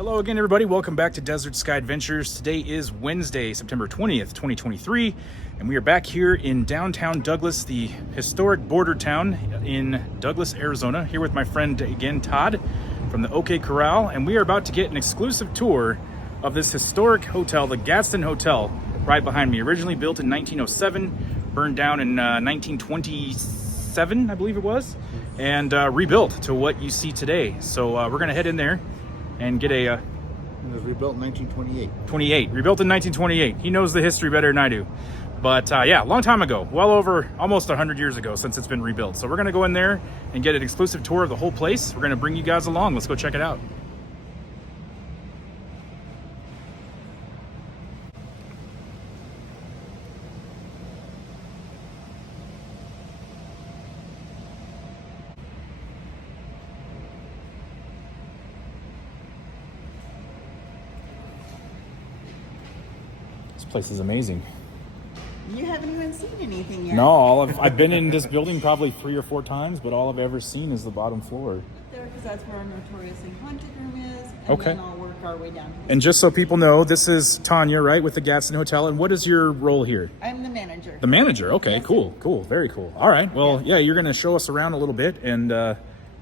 Hello again, everybody. Welcome back to Desert Sky Adventures. Today is Wednesday, September 20th, 2023, and we are back here in downtown Douglas, the historic border town in Douglas, Arizona, here with my friend again, Todd, from the OK Corral, and we are about to get an exclusive tour of this historic hotel, the Gadsden Hotel, right behind me. Originally built in 1907, burned down in 1927, I believe it was, and rebuilt to what you see today. So we're gonna head in there and get a... It was rebuilt in 1928. Rebuilt in 1928. He knows the history better than I do. But yeah, a long time ago, well over almost 100 years ago since it's been rebuilt. So we're gonna go in there and get an exclusive tour of the whole place. We're gonna bring you guys along. Let's go check it out. This place is amazing. You haven't even seen anything yet. No, I've been in this building probably 3 or 4 times, but all I've ever seen is the bottom floor. Up there, because that's where our notoriously haunted room is. And Okay. then I'll work our way down to the And just so people know, this is Tanya, right, with the Gadsden Hotel. And what is your role here? I'm the manager. The manager. Okay, Yes, cool, cool, very cool. All right, well, yeah, you're going to show us around a little bit. And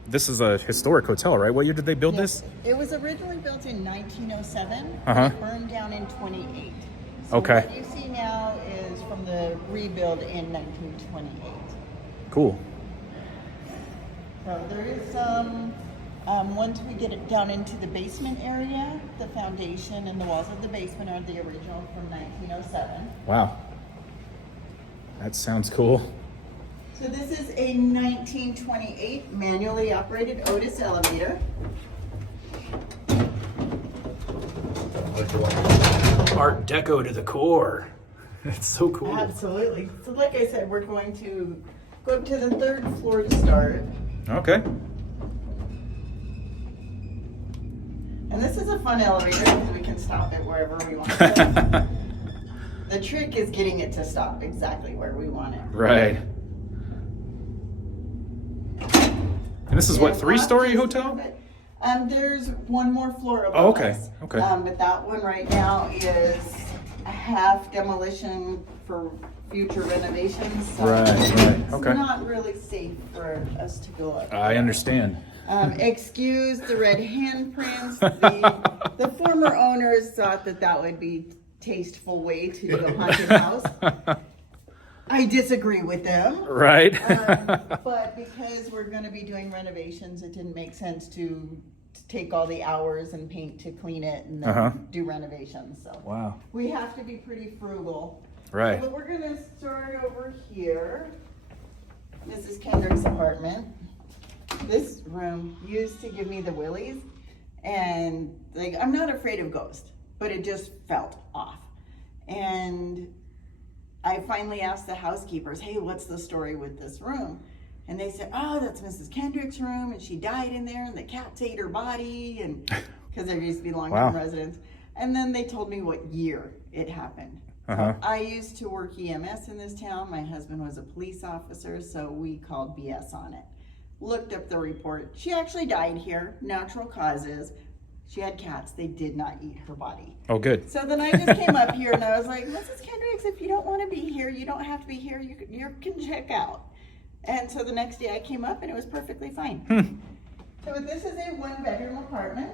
this is a historic hotel, right? What year did they build Yes. this? It was originally built in 1907. Uh-huh. It burned down in 28. So Okay. what you see now is from the rebuild in 1928. Cool. So there is some, once we get it down into the basement area, the foundation and the walls of the basement are the original from 1907. Wow. That sounds cool. So this is a 1928 manually operated Otis elevator. Art Deco to the core. It's so cool. Absolutely. So like I said, we're going to go up to the 3rd floor to start. Okay. And this is a fun elevator because we can stop it wherever we want to. The trick is getting it to stop exactly where we want it. Right. And this is what, 3-story hotel? There's one more floor above Oh, okay, us. okay. But that one right now is half demolition for future renovations. So Right, okay. It's not really safe for us to go up. I understand. Excuse the red handprints. The former owners thought that that would be tasteful way to do a haunted house. I disagree with them. Right. But because we're going to be doing renovations, it didn't make sense to take all the hours and paint to clean it and then do renovations. So Wow. we have to be pretty frugal. Right. But we're going to start over here. This is Kendrick's apartment. This room used to give me the willies, and like I'm not afraid of ghosts, but it just felt off. And I finally asked the housekeepers, hey, what's the story with this room? And they said, oh, that's Mrs. Kendrick's room, and she died in there, and the cats ate her body, and because there used to be long-term residents. And then they told me what year it happened. So I used to work EMS in this town. My husband was a police officer, so we called BS on it. Looked up the report. She actually died here, natural causes. She had cats. They did not eat her body. Oh, good. So then I just came up here and I was like, Mrs. Kendricks, if you don't want to be here, you don't have to be here. You can check out. And so the next day I came up and it was perfectly fine. So this is a 1-bedroom apartment.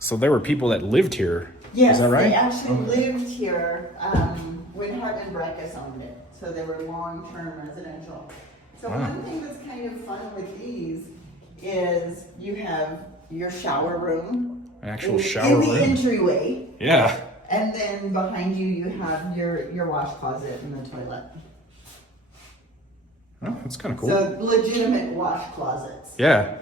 So there were people that lived here. Yes, Is that right? they actually lived here when Hartman Breckus owned it. So they were long-term residential. So one thing that's kind of fun with these is you have your shower room. An actual shower room. In the entryway. Yeah. And then behind you, you have your wash closet and the toilet. Oh, that's kind of cool. So legitimate wash closets. Yeah.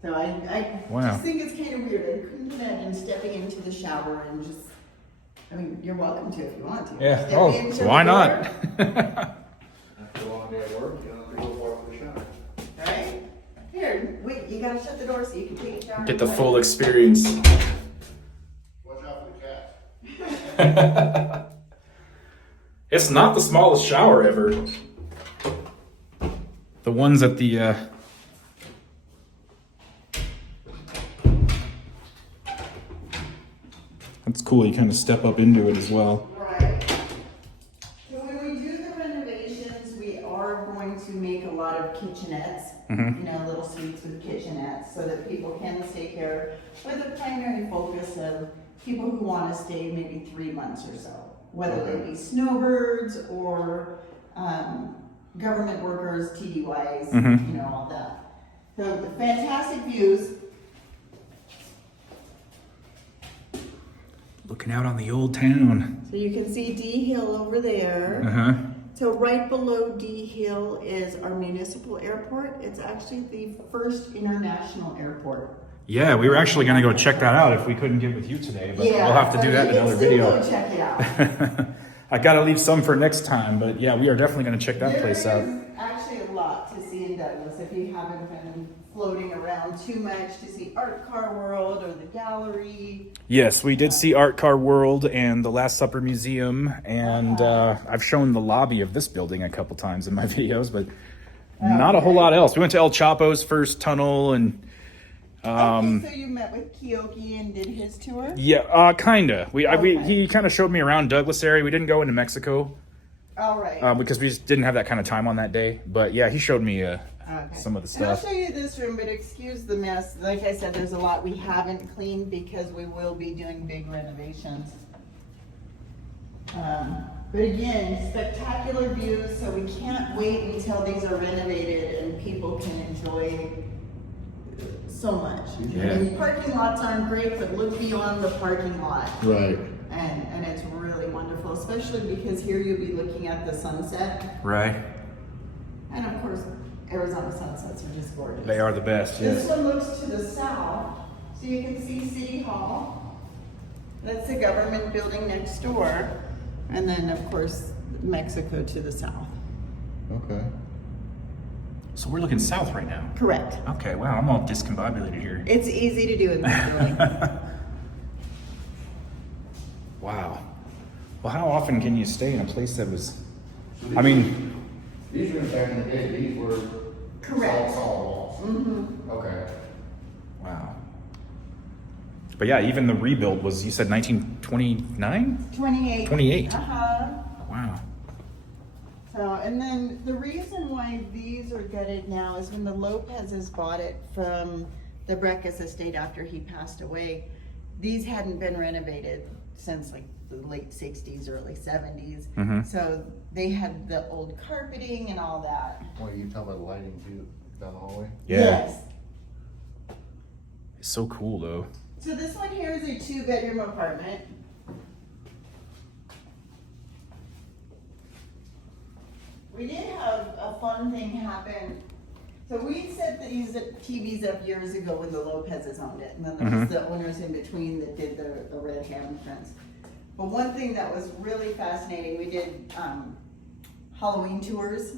So I Wow. just think it's kind of weird. I couldn't imagine stepping into the shower and just, I mean, you're welcome to if you want to. Yeah. Step Oh, into so the why door. not? After a long day at work, you don't have to go walk to the shower. Right? Here, wait, you gotta shut the door so you can take a shower. Get the full experience. Watch out for the cat. It's not the smallest shower ever. The ones at the That's cool. You kind of step up into it as well. Right. So when we do the renovations, we are going to make a lot of kitchenettes, you know, little suites with kitchenettes so that people can stay here with a primary focus of people who want to stay maybe 3 months or so, whether they be snowbirds or government workers, TDYs, you know, all that. So the fantastic views. Looking out on the old town. So you can see D Hill over there. Uh-huh. So right below D Hill is our municipal airport. It's actually the first international airport. Yeah, we were actually going to go check that out if we couldn't get with you today, but we'll have to do that in another video. Go check it out. I got to leave some for next time, but yeah, we are definitely going to check that place out. There's actually a lot to see in Douglas if you haven't been floating around too much to see Art Car World or the gallery. Yes, we did see Art Car World and the Last Supper Museum, and I've shown the lobby of this building a couple times in my videos, but not a whole lot else. We went to El Chapo's first tunnel, and okay, so you met with Kioki and did his tour? yeah, kinda. He kind of showed me around Douglas area. We didn't go into Mexico All right. because we just didn't have that kind of time on that day. But yeah, he showed me some of the And I'll stuff. show you this room, but excuse the mess. Like I said, there's a lot we haven't cleaned because we will be doing big renovations. But again, spectacular views, so we can't wait until these are renovated and people can enjoy so much. Yeah. I mean, parking lots aren't great, but look beyond the parking lot. Right. And it's really wonderful, especially because here you'll be looking at the sunset. Right. And of course, Arizona sunsets are just gorgeous. They are the best, This yes. one looks to the south, so you can see City Hall. That's the government building next door. And then, of course, Mexico to the south. Okay. So we're looking south right now. Correct. Okay, wow, I'm all discombobulated here. It's easy to do in this building. Wow. Well, how often can you stay in a place that was, I mean, These rooms back in the day, these were Correct. solid walls. Okay. wow. But yeah, even the rebuild was, you said 1929? 28. 28. Uh-huh. Wow. So, and then the reason why these are gutted now is when the Lopez's bought it from the Breckus estate after he passed away, these hadn't been renovated since like the late 60s, early 70s. So they had the old carpeting and all that. Well, you talk about the lighting too, down the hallway? Yeah. Yes. It's so cool though. So this one here is a 2-bedroom apartment. We did have a fun thing happen. So we set these TVs up years ago when the Lopez's owned it, and then there was the owners in between that did the red handprints. But one thing that was really fascinating, we did Halloween tours,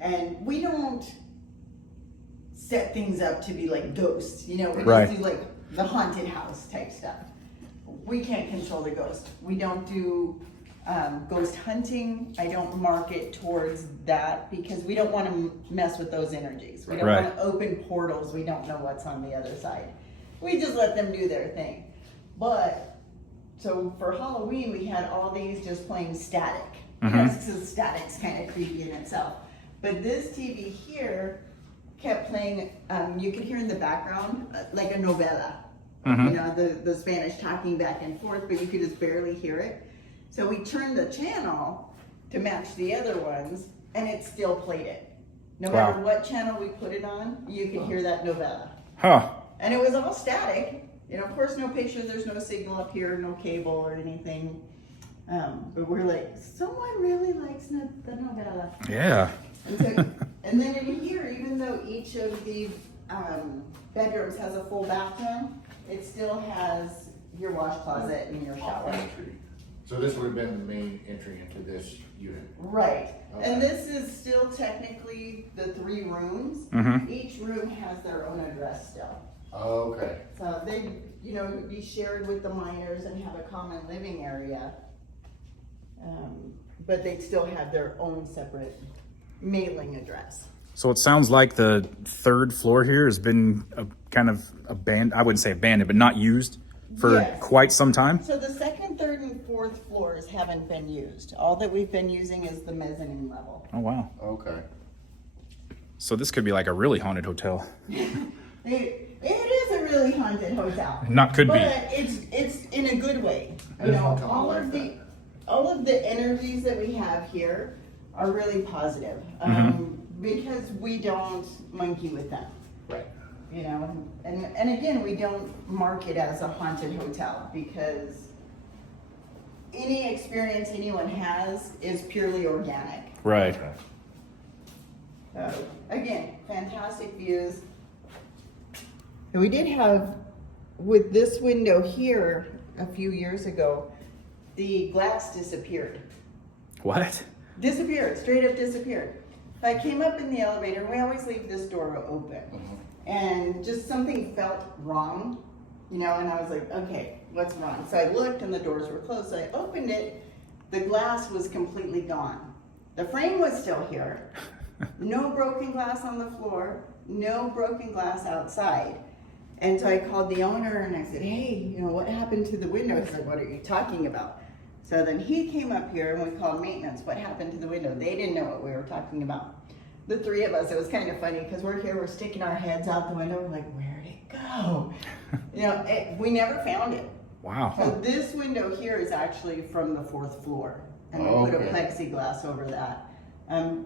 and we don't set things up to be like ghosts, you know, we just do like the haunted house type stuff. We can't control the ghost. We don't do ghost hunting. I don't market towards that because we don't want to mess with those energies. We don't want to open portals. We don't know what's on the other side. We just let them do their thing. But so for Halloween, we had all these just playing static. So static's kind of creepy in itself. But this TV here kept playing, you could hear in the background like a novela. You know, the Spanish talking back and forth, but you could just barely hear it. So we turned the channel to match the other ones, and it still played it. No matter what channel we put it on, you could hear that novela. And it was all static. You know, of course, no pictures, there's no signal up here, no cable or anything. But we're like, someone really likes the novela. Yeah. And then in here, even though each of the bedrooms has a full bathroom, it still has your wash closet and your shower. So this would have been the main entry into this unit? Right. Okay. And this is still technically the 3 rooms. Each room has their own address still. Okay. So they, you know, be shared with the minors and have a common living area. But they still have their own separate mailing address. So it sounds like the 3rd floor here has been kind of abandoned. I wouldn't say abandoned, but not used. for Yes. quite some time? So the second, third, and fourth floors haven't been used. All that we've been using is the mezzanine level. Oh, wow. Okay. So this could be like a really haunted hotel. It is a really haunted hotel. Not could be. But it's in a good way. You know, all of the energies that we have here are really positive. Because we don't monkey with them. Right. You know, and again, we don't mark it as a haunted hotel because any experience anyone has is purely organic. Right. So again, fantastic views. And we did have, with this window here a few years ago, the glass disappeared. What? Disappeared, straight up disappeared. I came up in the elevator, and we always leave this door open. And just something felt wrong, you know, and I was like, okay, what's wrong? So I looked and the doors were closed. So I opened it, the glass was completely gone. The frame was still here. No broken glass on the floor, no broken glass outside. And so I called the owner and I said, hey, you know, what happened to the window? He's like, what are you talking about? So then he came up here and we called maintenance. What happened to the window? They didn't know what we were talking about. The three of us, it was kind of funny because we're here, we're sticking our heads out the window. We're like, where'd it go? You know, we never found it. Wow. So this window here is actually from the fourth floor. And we put a plexiglass over that.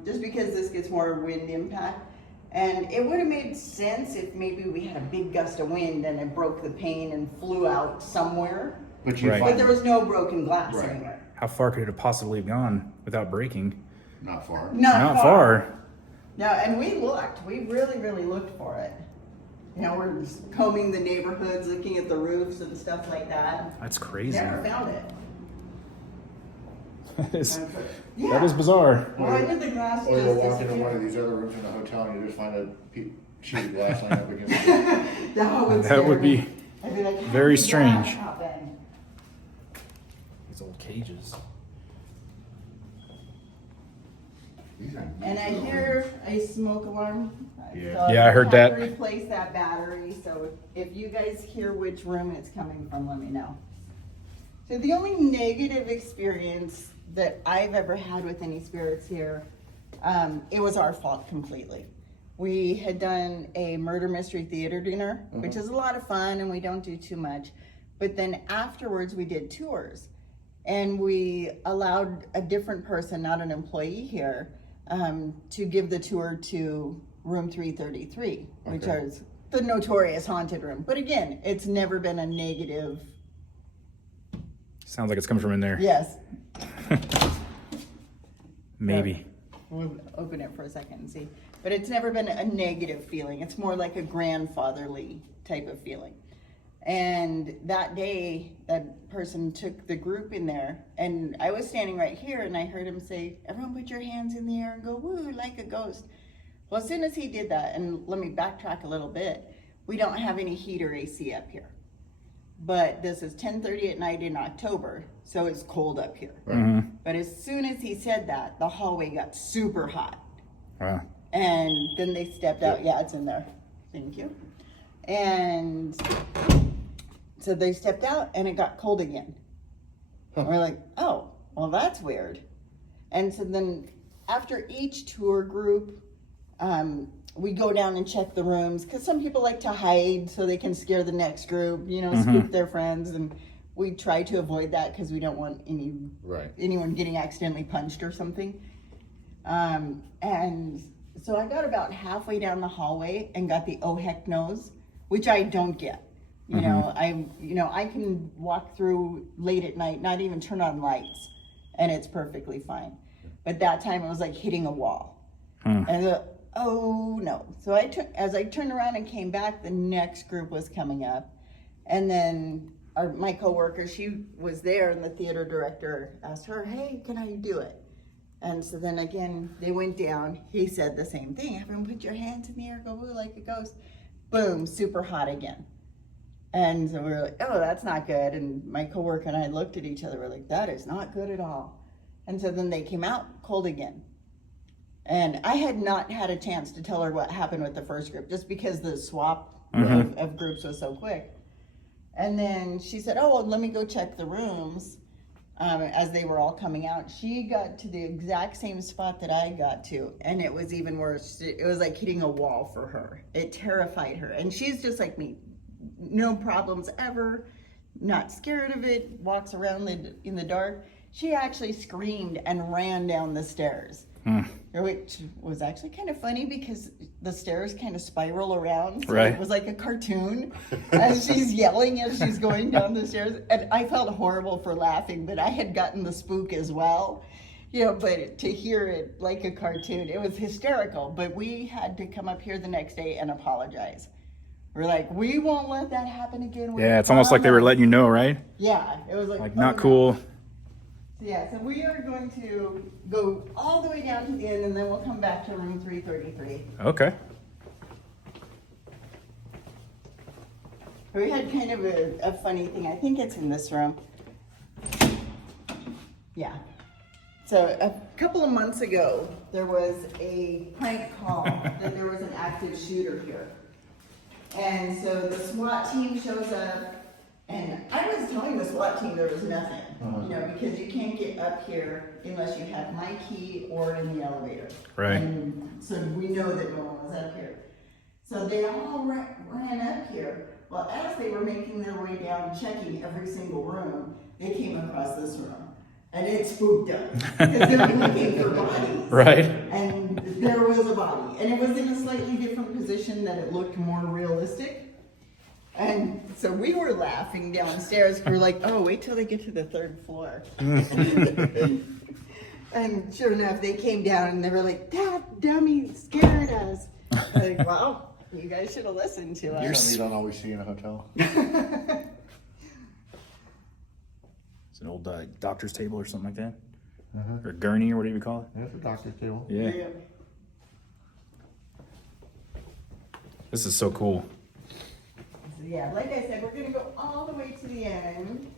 Just because this gets more wind impact. And it would have made sense if maybe we had a big gust of wind and it broke the pane and flew out somewhere. But But there was no broken glass Right. anywhere. How far could it have possibly have gone without breaking? Not far. Not far. No, and we looked. We really, really looked for it. You know, we're just combing the neighborhoods, looking at the roofs and stuff like that. That's crazy. Never found it. That is, Yeah. that is bizarre. Why did the glass Or just you'll walk into one disappear? of these other rooms in the hotel and you just find a sheet of glass laying up against it. That would be I'd be like, very how did that strange. happen? these old cages. And I hear a smoke alarm. Yeah. Yeah, I heard that. have to replace that battery, so if you guys hear which room it's coming from, let me know. So the only negative experience that I've ever had with any spirits here, it was our fault completely. We had done a murder mystery theater dinner, which is a lot of fun and we don't do too much. But then afterwards we did tours and we allowed a different person, not an employee here, to give the tour to room 333, which is the notorious haunted room. But again, it's never been a negative. Sounds like it's coming from in there. Yes. Maybe. We'll open it for a second and see. But it's never been a negative feeling. It's more like a grandfatherly type of feeling. And that day, that person took the group in there, and I was standing right here, and I heard him say, everyone put your hands in the air and go, woo, like a ghost. Well, as soon as he did that, and let me backtrack a little bit, we don't have any heat or AC up here. But this is 10:30 at night in October, so it's cold up here. But as soon as he said that, the hallway got super hot. Wow. And then they stepped out. Yeah, it's in there. Thank you. And so they stepped out and it got cold again. And we're like, oh, well, that's weird. And so then after each tour group, we go down and check the rooms because some people like to hide so they can scare the next group, you know, spook their friends. And we try to avoid that because we don't want anyone getting accidentally punched or something. And so I got about halfway down the hallway and got the oh heck no's, which I don't get. You know, I can walk through late at night, not even turn on lights, and it's perfectly fine. But that time it was like hitting a wall. And oh no. So as I turned around and came back, the next group was coming up. And then my coworker, she was there, and the theater director asked her, hey, can I do it? And so then again, they went down. He said the same thing. Everyone put your hands in the air, go woo like a ghost. Boom, super hot again. And so we were like, oh, that's not good. And my coworker and I looked at each other. We're like, that is not good at all. And so then they came out cold again. And I had not had a chance to tell her what happened with the first group, just because the swap of groups was so quick. And then she said, oh, well, let me go check the rooms. As they were all coming out, she got to the exact same spot that I got to, and it was even worse. It was like hitting a wall for her. It terrified her, and she's just like me, no problems ever, not scared of it, walks around in the dark. She actually screamed and ran down the stairs, which was actually kind of funny because the stairs kind of spiral around. So right. It was like a cartoon as she's yelling as she's going down the stairs. And I felt horrible for laughing, but I had gotten the spook as well. But to hear it like a cartoon, it was hysterical. But we had to come up here the next day and apologize. We're like, we won't let that happen again. Yeah, it's almost like they were letting you know, right? Yeah, it was like not cool. Yeah, so we are going to go all the way down to the end, and then we'll come back to room 333. Okay. We had kind of a funny thing. I think it's in this room. Yeah. So a couple of months ago, there was a prank call that there was an active shooter here. And so the SWAT team shows up, and I was telling the SWAT team there was nothing, because you can't get up here unless you have my key or in the elevator. Right. And so we know that no one was up here. So they all ran up here. Well, as they were making their way down, checking every single room, they came across this room. And it spooked them because they were looking for bodies. Right. And there was a body. And it was in a slightly different position that it looked more realistic. And so we were laughing downstairs. We were like, oh, wait till they get to the third floor. And sure enough, they came down and they were like, that dummy scared us. Like, well, you guys should have listened to us. You're something you don't always see in a hotel. It's an old doctor's table or something like that. Or gurney or whatever you call it. That's a doctor's table. Yeah. This is so cool. Yeah, like I said, we're going to go all the way to the end.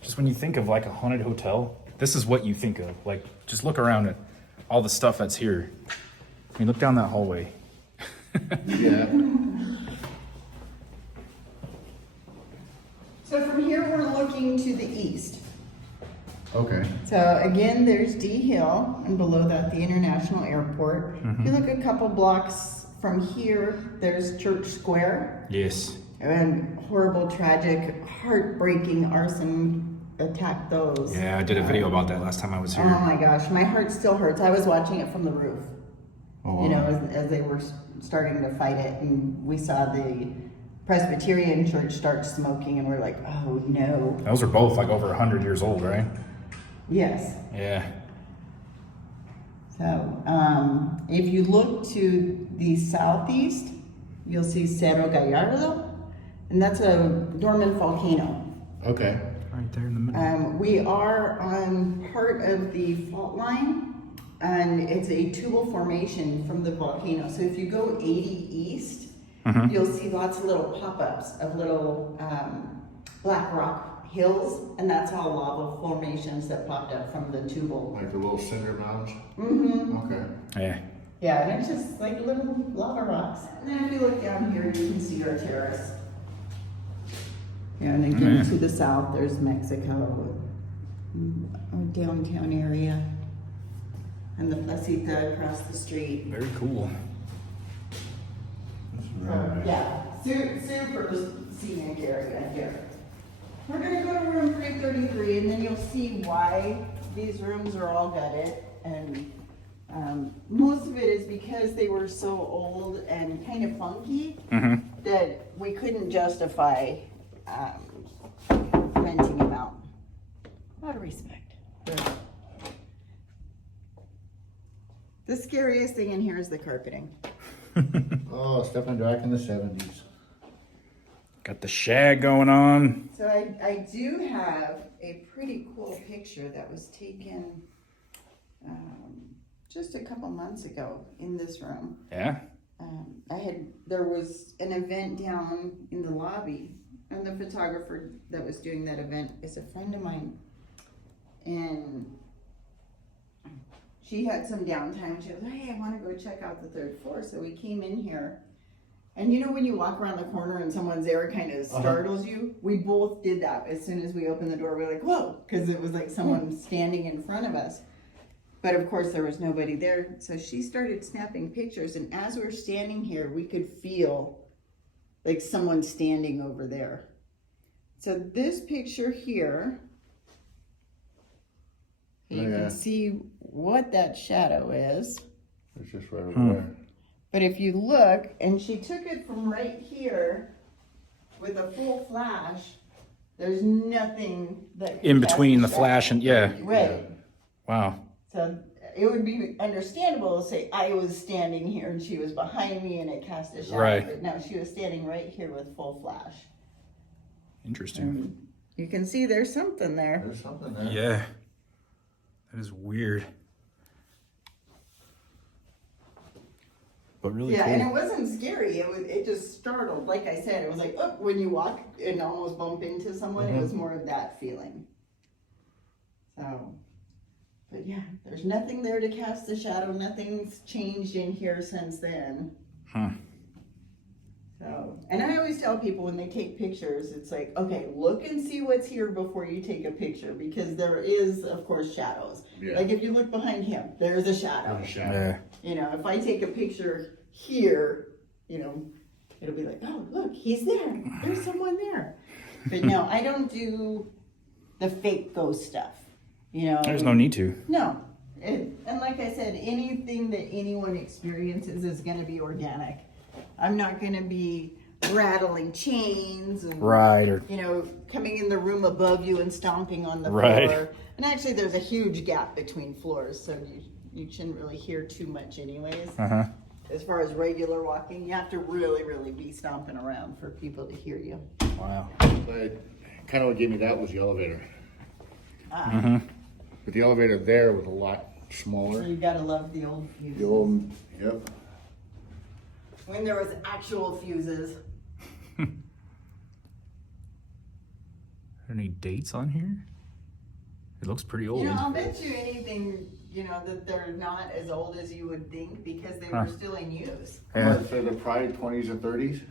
Just when you think of like a haunted hotel, this is what you think of. Like, just look around at all the stuff that's here. I mean, look down that hallway. Yeah. So from here, we're looking to the east. Okay. So again, there's D Hill, and below that, the International Airport. If you look a couple blocks from here, there's Church Square. Yes. And horrible, tragic, heartbreaking arson attacked those. Yeah, I did a video about that last time I was here. Oh my gosh, my heart still hurts. I was watching it from the roof. Oh, wow. As they were starting to fight it, and we saw the Presbyterian church start smoking, and we're like, oh no. Those are both like over 100 years old, right? Yes. Yeah. So, if you look to the southeast, you'll see Cerro Gallardo, and that's a dormant volcano. Okay. Right there in the middle. We are on part of the fault line, and it's a tubal formation from the volcano. So if you go 80 east, you'll see lots of little pop-ups of little black rock hills, and that's all lava formations that popped up from the tubal. Like the little cinder mounds? Okay. Yeah. Yeah, and it's just like little lava rocks. And then if you look down here, you can see our terrace. Yeah, and again to the south, there's Mexico, our downtown area, and the placita across the street. Very cool. That's really nice. Yeah, super scenic area here. We're gonna go to room 333, and then you'll see why these rooms are all gutted. And most of it is because they were so old and kind of funky that we couldn't justify renting them out. A lot of respect. The scariest thing in here is the carpeting. Oh, stepping back in the 70s. Got the shag going on. So I do have a pretty cool picture that was taken just a couple months ago in this room. Yeah. There was an event down in the lobby, and the photographer that was doing that event is a friend of mine, and she had some downtime. She was like, hey, I want to go check out the 3rd floor. So we came in here. And you know when you walk around the corner and someone's there, it kind of startles you? We both did that. As soon as we opened the door, we were like, whoa, because it was like someone standing in front of us. But of course, there was nobody there. So she started snapping pictures. And as we're standing here, we could feel like someone standing over there. So this picture here, you can see what that shadow is. It's just right over there. But if you look, and she took it from right here with a full flash, there's nothing that could In cast between a the shadow. flash and, yeah. Right. Wow. So it would be understandable to say I was standing here and she was behind me and it cast a shadow. Right. But no, she was standing right here with full flash. Interesting. And you can see there's something there. There's something there. Yeah. That is weird. But really Yeah, cool. and it wasn't scary. It just startled. Like I said, it was like, oh, when you walk and almost bump into someone, it was more of that feeling. So, but yeah, there's nothing there to cast the shadow. Nothing's changed in here since then. Huh. So, and I always tell people when they take pictures, it's like, okay, look and see what's here before you take a picture, because there is, of course, shadows. Yeah. Like if you look behind him, there's a shadow. There's a shadow. Yeah. You know, if I take a picture here, you know, it'll be like, oh, look, he's there. There's someone there. But no, I don't do the fake ghost stuff. You know, There's no need to. No. And like I said, anything that anyone experiences is going to be organic. I'm not going to be rattling chains and, Right. Or you know, coming in the room above you and stomping on the Right. floor. And actually, there's a huge gap between floors, so you shouldn't really hear too much anyways. uh-huh. As far as regular walking, you have to really, really be stomping around for people to hear you. Wow. But kind of what gave me that was the elevator. Mm-hmm. But the elevator there was a lot So smaller. you gotta love the old fuses. The old, yep. When there was actual fuses. Any dates on here? It looks pretty old. You know, I'll bet you anything, you know, that they're not as old as you would think because they were still in use. Yeah. So they're probably 20s or 30s.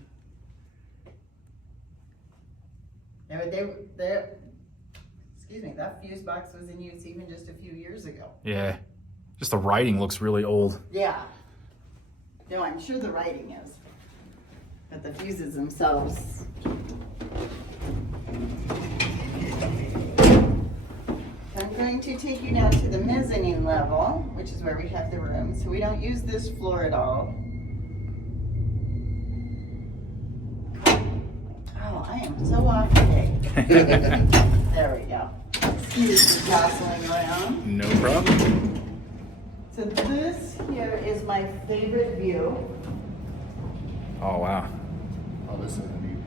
Excuse me, that fuse box was in use even just a few years ago. Yeah. Just the writing looks really old. Yeah. No, I'm sure the writing is. But the fuses themselves. I'm going to take you now to the mezzanine level, which is where we have the room. So we don't use this floor at all. Oh, I am so off today. There we go. Excuse the jostling around. No problem. So this here is my favorite view. Oh, wow. Oh, this is a neat.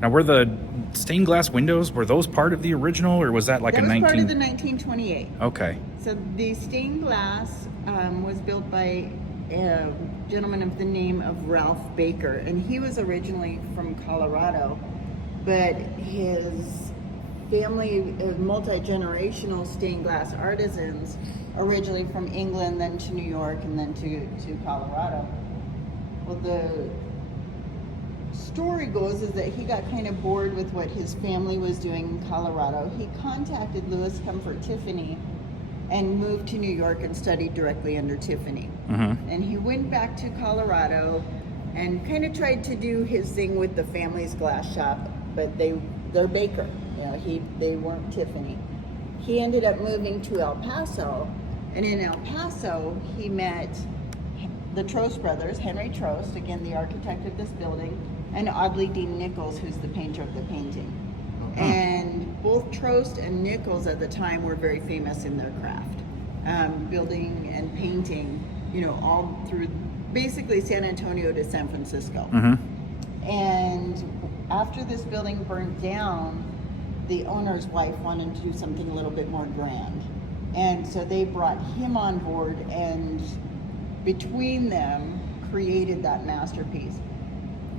Now, were the stained glass windows, were those part of the original, or was that like That a was 19... part of the 1928. Okay. So the stained glass was built by a gentleman of the name of Ralph Baker, and he was originally from Colorado, but his family of multi-generational stained glass artisans, originally from England, then to New York, and then to Colorado. Well, the story goes is that he got kind of bored with what his family was doing in Colorado. He contacted Louis Comfort Tiffany and moved to New York and studied directly under Tiffany. Mm-hmm. And he went back to Colorado and kind of tried to do his thing with the family's glass shop, but they're Baker. You know, they weren't Tiffany. He ended up moving to El Paso, and in El Paso he met the Trost brothers, Henry Trost, again the architect of this building, and Audley Dean Nichols, who's the painter of the painting. And both Trost and Nichols at the time were very famous in their craft, building and painting, you know, all through basically San Antonio to San Francisco. Mm-hmm. And after this building burnt down, the owner's wife wanted to do something a little bit more grand. And so they brought him on board, and between them created that masterpiece.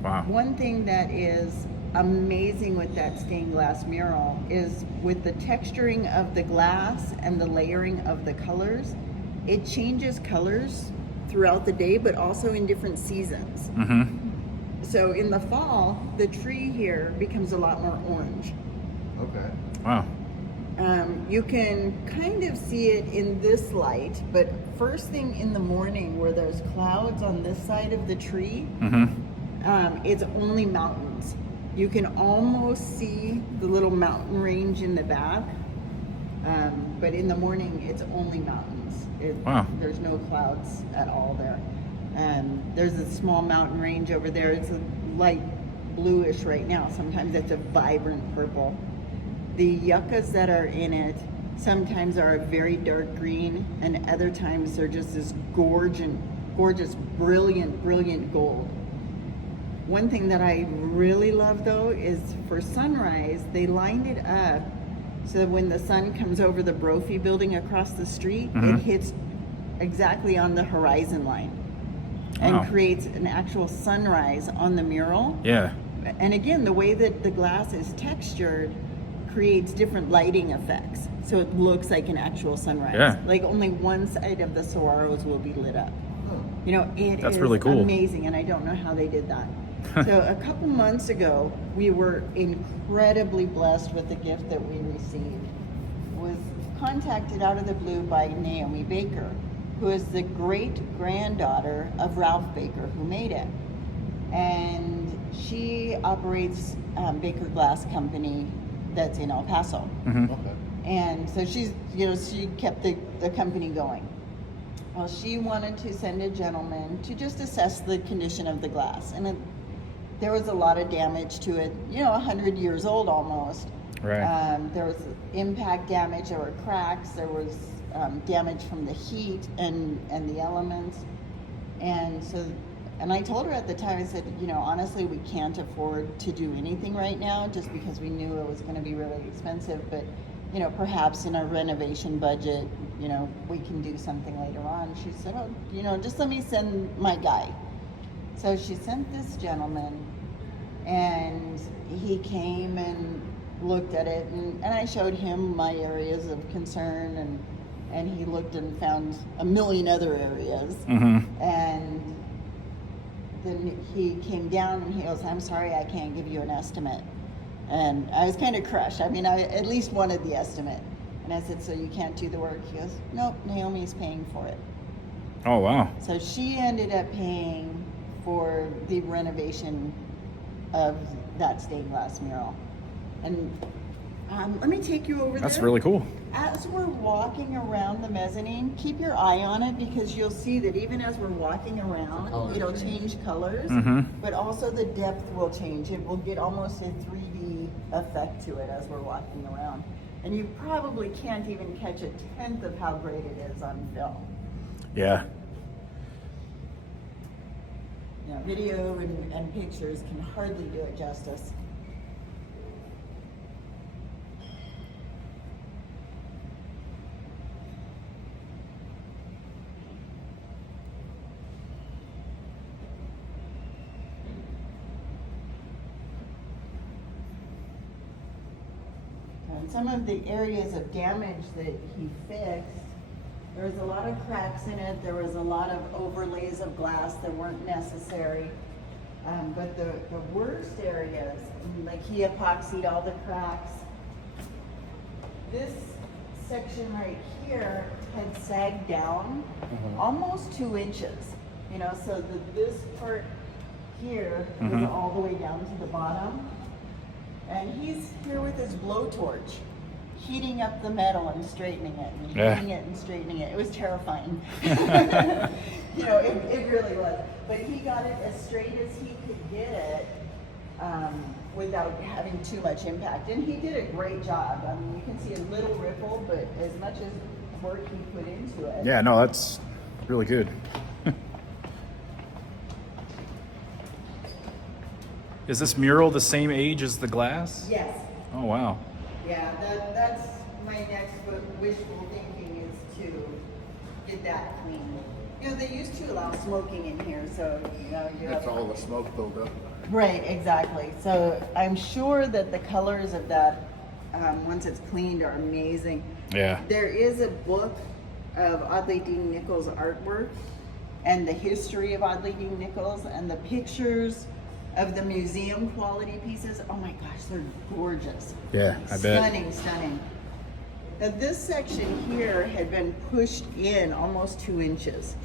Wow. One thing that is amazing with that stained glass mural is with the texturing of the glass and the layering of the colors, it changes colors throughout the day, but also in different seasons. So in the fall, the tree here becomes a lot more orange. Okay. Wow. You can kind of see it in this light, but first thing in the morning where there's clouds on this side of the tree, it's only mountains. You can almost see the little mountain range in the back, but in the morning it's only mountains. Wow. There's no clouds at all there. There's a small mountain range over there. It's a light bluish right now. Sometimes it's a vibrant purple. The yuccas that are in it sometimes are a very dark green, and other times they're just this gorgeous, brilliant gold. One thing that I really love though is for sunrise, they lined it up so that when the sun comes over the Brophy building across the street, it hits exactly on the horizon line and creates an actual sunrise on the mural. Yeah. And again, the way that the glass is textured creates different lighting effects, so it looks like an actual sunrise. Yeah. Like only one side of the saguaros will be lit up. You know, That's is really cool. amazing, and I don't know how they did that. So a couple months ago, we were incredibly blessed with the gift that we received. Was contacted out of the blue by Naomi Baker, who is the great-granddaughter of Ralph Baker, who made it. And she operates Baker Glass Company that's in El Paso. Okay. And so she's, you know, she kept the company going. Well, she wanted to send a gentleman to just assess the condition of the glass. And there was a lot of damage to it, you know, 100 years old almost. Right. There was impact damage, there were cracks, there was damage from the heat and the elements. And I told her at the time, I said, you know, honestly, we can't afford to do anything right now just because we knew it was going to be really expensive. But, you know, perhaps in our renovation budget, you know, we can do something later on. She said, oh, you know, just let me send my guy. So she sent this gentleman, and he came and looked at it, and I showed him my areas of concern, and he looked and found a million other areas. And then he came down and he goes, I'm sorry, I can't give you an estimate. And I was kind of crushed. I mean, I at least wanted the estimate. And I said, so you can't do the work? He goes, nope, Naomi's paying for it. Oh, wow. So she ended up paying for the renovation of that stained glass mural. And let me take you over there. That's really cool. As we're walking around the mezzanine, keep your eye on it, because you'll see that even as we're walking around, it'll change colors, but also the depth will change. It will get almost a 3D effect to it as we're walking around. And you probably can't even catch a tenth of how great it is on film. Yeah. You know, video and pictures can hardly do it justice. And some of the areas of damage that he fixed, there was a lot of cracks in it. There was a lot of overlays of glass that weren't necessary. But the worst areas, like he epoxied all the cracks. This section right here had sagged down almost 2 inches. You know, so this part here was all the way down to the bottom. And he's here with his blowtorch, heating up the metal and straightening it, and heating it and straightening it. It was terrifying. You know, it really was. But he got it as straight as he could get it without having too much impact. And he did a great job. I mean, you can see a little ripple, but as much as work he put into it. Yeah, no, that's really good. Is this mural the same age as the glass? Yes. Oh, wow. Yeah, that's my next wishful thinking, is to get that clean. You know, they used to allow smoking in here, so, you know, That's all the smoke buildup. Right, exactly. So I'm sure that the colors of that, once it's cleaned, are amazing. Yeah. There is a book of Audley Dean Nichols artwork and the history of Audley Dean Nichols and the pictures of the museum quality pieces. Oh my gosh, they're gorgeous. Yeah, I bet. Stunning, stunning. Now this section here had been pushed in almost 2 inches.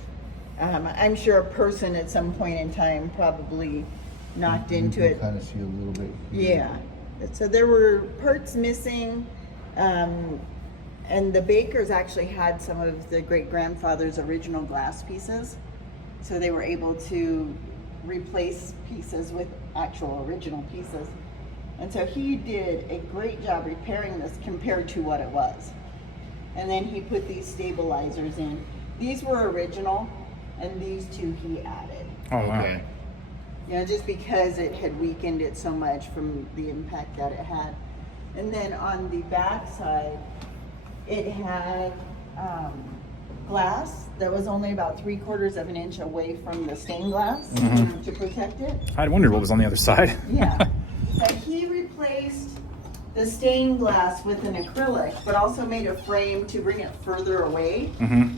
I'm sure a person at some point in time probably knocked into it. Kind of see a little bit. Yeah. So there were parts missing, and the bakers actually had some of the great-grandfather's original glass pieces. So they were able to replace pieces with actual original pieces. And so he did a great job repairing this compared to what it was. And then he put these stabilizers in. These were original, and these two he added. Oh, wow. Okay. You know, just because it had weakened it so much from the impact that it had. And then on the back side, it had glass that was only about 3/4 of an inch away from the stained glass to protect it. I wondered what was on the other side. Yeah. But he replaced the stained glass with an acrylic, but also made a frame to bring it further away.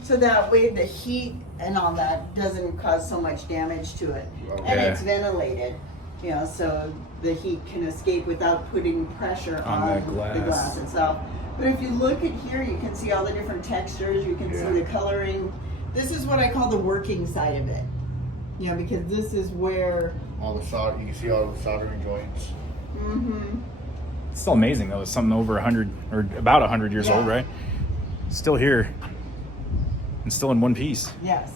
So that way the heat and all that doesn't cause so much damage to it. And Yeah. it's ventilated, you know, so the heat can escape without putting pressure On on the glass. itself. But if you look at here, you can see all the different textures, you can see the coloring. This is what I call the working side of it. You know, because this is where All the solder, you can see all the soldering joints. It's still amazing though. It's something over 100 or about 100 years old, right? Still here and still in one piece. Yes.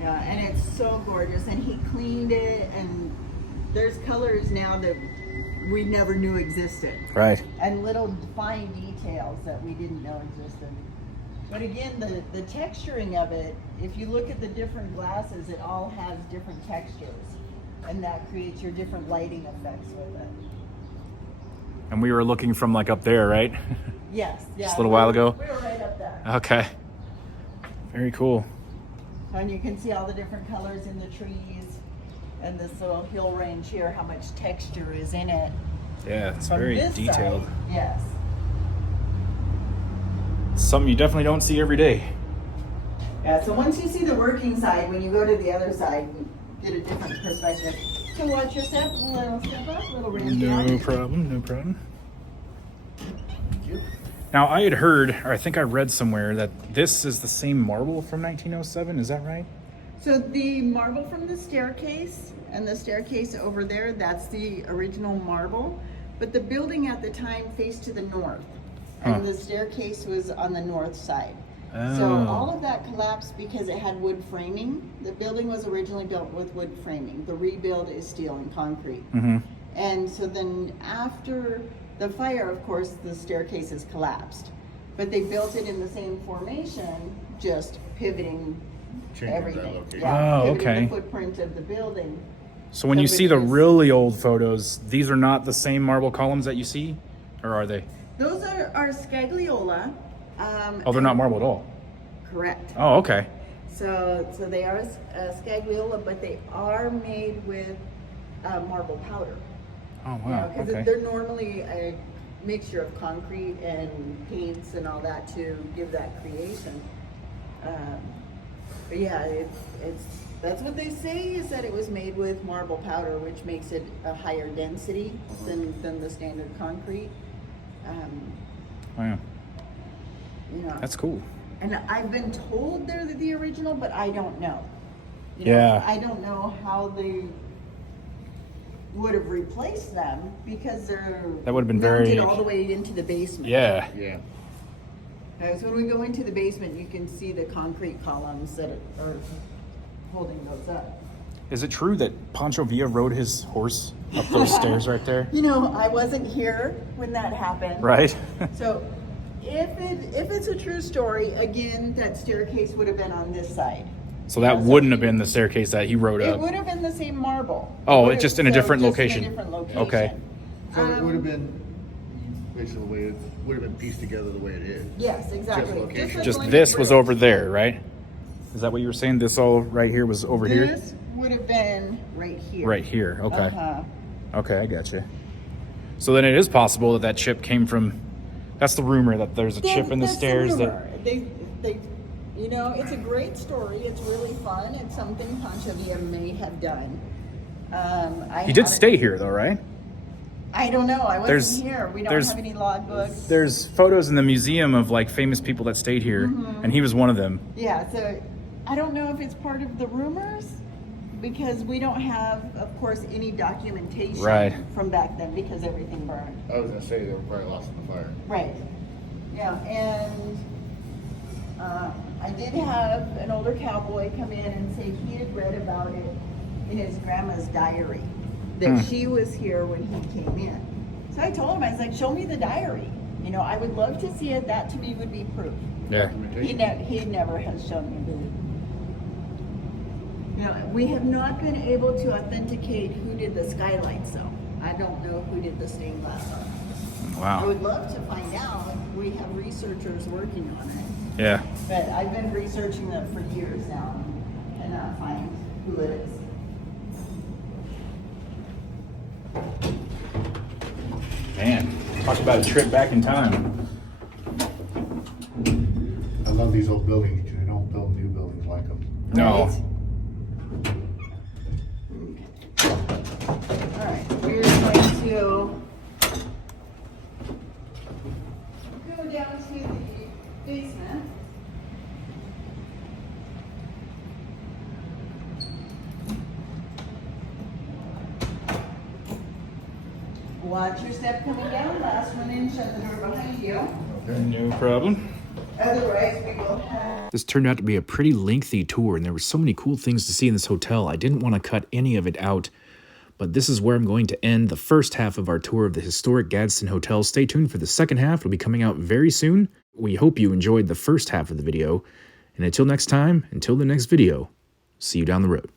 Yeah, and it's so gorgeous. And he cleaned it, and there's colors now that we never knew existed. Right. And little fine details that we didn't know existed. But again, the texturing of it, if you look at the different glasses, it all has different textures. And that creates your different lighting effects with it. And we were looking from like up there, right? Yes. Yeah. Just a little while ago? We were right up there. Okay. Very cool. And you can see all the different colors in the trees. And this little hill range here, how much texture is in it. Yeah, it's From very this detailed. side, yes. Something you definitely don't see every day. Yeah, so once you see the working side, when you go to the other side, you get a different perspective. So watch your step, a little step up, a little ramp No down. problem, no problem. Now I had heard, or I think I read somewhere, that this is the same marble from 1907. Is that right? So the marble from the staircase and the staircase over there, that's the original marble. But the building at the time faced to the north. And the staircase was on the north side. So Oh. all of that collapsed because it had wood framing. The building was originally built with wood framing. The rebuild is steel and concrete. And so then after the fire, of course, the staircases collapsed. But they built it in the same formation, just pivoting Changing that everything. location. Yeah, Oh, pivoting okay. the footprint of the building. So when you So see the because- really old photos, these are not the same marble columns that you see? Or are they? Those are scagliola. Oh, they're not marble at all? Correct. Oh, okay. So they are scagliola, but they are made with marble powder. Oh, wow, Because okay. they're normally a mixture of concrete and paints and all that to give that creation. But yeah, that's what they say, is that it was made with marble powder, which makes it a higher density than the standard concrete. Wow, You know, that's cool. and I've been told they're the original, but I don't know. You know, Yeah. I don't know how they would have replaced them because they're That would have been mounted very- all the way into the basement. Yeah. Yeah. So when we go into the basement, you can see the concrete columns that are holding those up. Is it true that Pancho Villa rode his horse up those stairs right there? You know, I wasn't here when that happened. Right? So if it's a true story, again, that staircase would have been on this side. So that wouldn't have been the staircase that he rode It up. would have been the same marble. Oh, It it's just in a different just location. In a different location. Okay. So it would have been basically the way it would have been pieced together the way it is. Yes, exactly. location. like Just going this to was bridge. over there, right? Is that what you were saying? This all right here was over here? This would have been right here. Right here, okay. Uh-huh. Okay, I gotcha. So then it is possible that that chip came from, that's the rumor, that there's a chip in the That's stairs that, rumor. they, you know, it's a great story. It's really fun. It's something Panchavia may have done. He did stay here though, right? I don't know. I wasn't There's- here. We don't there's- have any logbooks. There's photos in the museum of like famous people that stayed here, and he was one of them. Yeah, so I don't know if it's part of the rumors because we don't have, of course, any documentation Right. from back then because everything burned. I was gonna say they were probably lost in the fire. Right. Yeah, and I did have an older cowboy come in and say he had read about it in his grandma's diary, that she was here when he came in. So I told him, I was like, show me the diary. You know, I would love to see it. That to me would be proof. There. He never has shown me the. You know, we have not been able to authenticate who did the skylights though. I don't know who did the stained glass. I Wow. would love to find out. We have researchers working on it. Yeah. But I've been researching them for years now and cannot find who it is. Man, talk about a trip back in time. I love these old buildings because they don't build new buildings like them. No. All right, we're going to go down to the basement. Watch your step coming down. Last one in, shut the door behind you. No problem. Otherwise, we will have. This turned out to be a pretty lengthy tour, and there were so many cool things to see in this hotel. I didn't want to cut any of it out, but this is where I'm going to end the first half of our tour of the historic Gadsden Hotel. Stay tuned for the second half. It'll be coming out very soon. We hope you enjoyed the first half of the video, and until next time, until the next video, see you down the road.